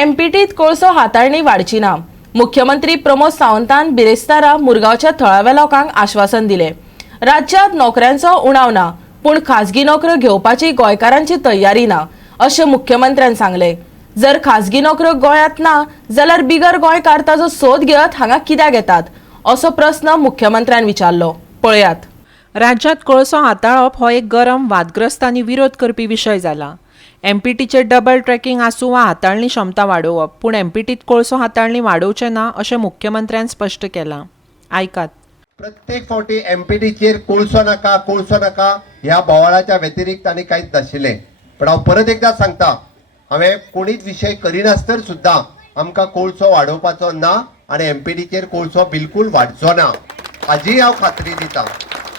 एमपीटीत कोळसो हाताळणी वाडची ना। मुख्यमंत्री प्रमोद सावंतान बिरेस्तारा मुरगांवच्या थळाव्या लोकांक आश्वासन दिले। राज्यात नोकऱ्यांचो उणाव ना, पण खासगी नोकऱ्यो घेवपाची गोंयकारांची तयारी ना, अशें मुख्यमंत्र्यान सांगले। जर खासगी नोकऱ्यो गोंयांत ना जाल्यार बिगर गोंयकार ताजो सोद घेत हांगा कित्याक येतात, असो प्रस्न मुख्यमंत्र्यान विचारलो। पळयात। राज्यात कोळसो हाताळप हो एक गरम वादग्रस्त आनी विरोध करपी विशय जाला। एमपीटीचे डबल ट्रॅकिंग आसूं वा हाताळणी क्षमता वाडोवप, पूण एमपीटीत कोळसो हाताळणी वाडोवचे ना अशें मुख्यमंत्र्यान स्पश्ट केलां। आयकात। प्रत्येक फावटी एमपीटीचेर कोळसो नाका ह्या बोवाळाच्या व्यतिरिक्त आनी कांयच नाशिल्लें। पण हांव परत एकदा सांगता, हांवें कोणीच विशय करिनासतर सुद्दां आमकां कोळसो वाडोवपाचो ना आनी एमपीटीचेर कोळसो बिलकुल वाडचो ना हाजी हांव खात्री दितां।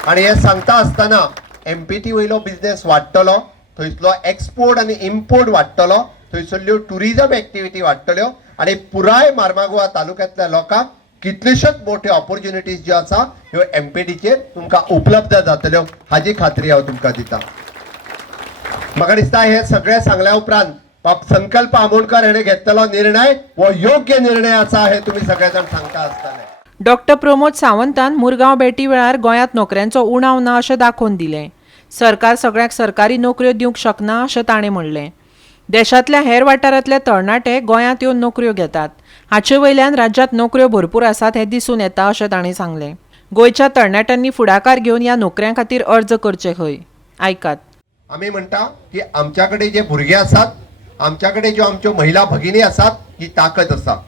आनी हें सांगता आसतना एमपीटी वयलो बिझनेस वाडटलो, थंयसलो एक्सपोर्ट आनी इम्पोर्ट वाडटलो, थंयसरल्यो टुरिजम एक्टिविटी वाडटल्यो आनी पुराय मार्मागुआ तालुक्यांतल्या लोकांक कितल्योश्योच मोठ्यो ऑपॉर्च्युनिटीज ज्यो आसा ह्यो एमपीटीचेर तुमकां उपलब्ध जातल्यो हाजी खात्री हांव तुमकां दितां। म्हाका दिसता हे सगळें सांगल्या उपरांत संकल्प आमोणकर हाणें घेतलेलो निर्णय हो योग्य निर्णय आसा हे तुमी सगळे जाण सांगता आसतले। डॉक्टर प्रमोद सावंतान मुरगांव भेटी वेळार गोंयांत नोकऱ्यांचो उणाव ना अशें दाखोवन दिलें। सरकार सगळ्यांक सरकारी नोकऱ्यो दिवंक शकना अशें ताणें म्हणलें। देशांतल्या हेर वाठारांतले तरणाटे गोंयांत येवन नोकऱ्यो घेतात, हाचे वयल्यान राज्यांत नोकऱ्यो भरपूर आसात हें दिसून येता अशें ताणें सांगलें। गोंयच्या तरणाट्यांनी फुडाकार घेवन ह्या नोकऱ्यां खातीर अर्ज करचे खंय। आयकात। आमी म्हणटा की आमच्या कडेन जे भुरगे आसात, आमच्या कडेन ज्यो आमच्यो महिला भगिनी आसात, ही ताकद आसा।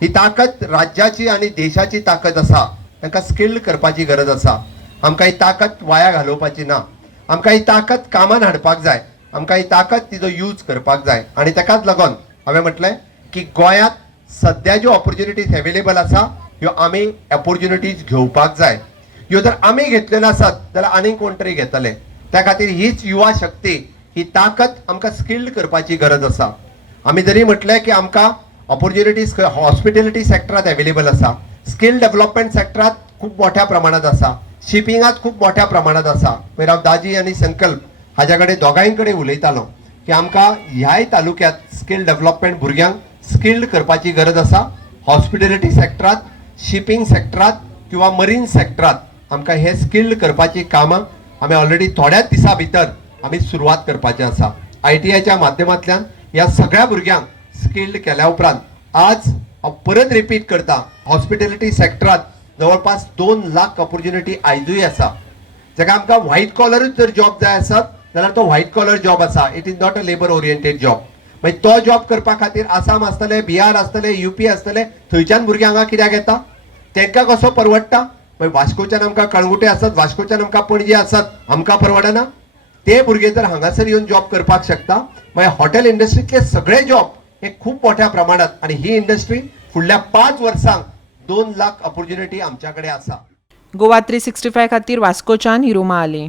ही ताकद राज्याची आनी देशाची ताकद आसा। तांकां स्किल्ड करपाची गरज आसा। आमकां ही ताकद वाया घालोवपाची ना। आमकां ही ताकद कामान हाडपाक जाय। आमकां ही ताकद तिजो यूज करपाक जाय आनी ताकाच लागून हांवें म्हटलें की गोंयांत सद्या ज्यो ऑपॉर्च्युनिटीज अवेलेबल आसा ह्यो आमी ऑपॉर्च्युनिटीज घेवपाक जाय। ह्यो जर आमी घेतल्यो नासत जाल्यार आनीक कोण तरी घेतले। त्या खातीर हीच युवा शक्ती, ही ताकद आमकां स्किल्ड करपाची गरज आसा। आमी जरी म्हटलें की आमकां ऑपॉर्च्युनिटीज हॉस्पिटॅलिटी सेक्टरांत अवेलेबल आसा, स्किल डेव्हलपमेंट सेक्टरांत खूब मोठ्या प्रमाणात आसा, शिपिंगात खूब मोठ्या प्रमाणात आसा। मागीर हांव दाजी आनी संकल्प हाज्या कडेन दोगांय कडेन उलयतालो की आमकां ह्याय तालुक्यांत स्किल डेव्हलपमेंट भुरग्यांक स्किल्ड करपाची गरज आसा। हॉस्पिटॅलिटी सेक्टरांत, शिपिंग सेक्टरांत किंवा मरीन सेक्टरांत आमकां हे स्किल्ड करपाची कामां आमी ऑलरेडी थोड्याच दिसां भितर आमी सुरवात करपाची आसा। ITIच्या माध्यमांतल्यान ह्या सगळ्या भुरग्यांक स्किल्ड केल्या उपरांत आज हांव परत रिपीट करता, हॉस्पिटॅलिटी सेक्टरांत जवळपास 2 लाख ऑपॉर्च्युनिटी आयजूय आसा। जाका आमकां व्हाईट कॉलरूच जर जॉब जाय आसत जाल्यार तो व्हाईट कॉलर जॉब आसा। It is not a labour oriented job. मागीर तो जॉब करपा खातीर आसाम आसतले, बिहार आसतले, UP आसतले, थंयच्यान भुरगे हांगा कित्याक येता? तांकां कसो परवडटा? मागीर वास्कोच्यान आमकां कळंगुटे आसत, वास्कोच्यान आमकां पणजे आसत, आमकां परवडना? ते भुरगे जर हांगासर येवन जॉब करपाक शकता, मागीर हॉटेल इंडस्ट्रीतले सगळे जॉब हे खूब मोठ्या प्रमाणात आनी ही इंडस्ट्री फुडल्या 5 वर्सांक 2 लाख ऑपॉर्च्युनिटी आमच्या कडेन आसा। गोवा 365 खातीर वास्कोच्यान हिरुमा आली।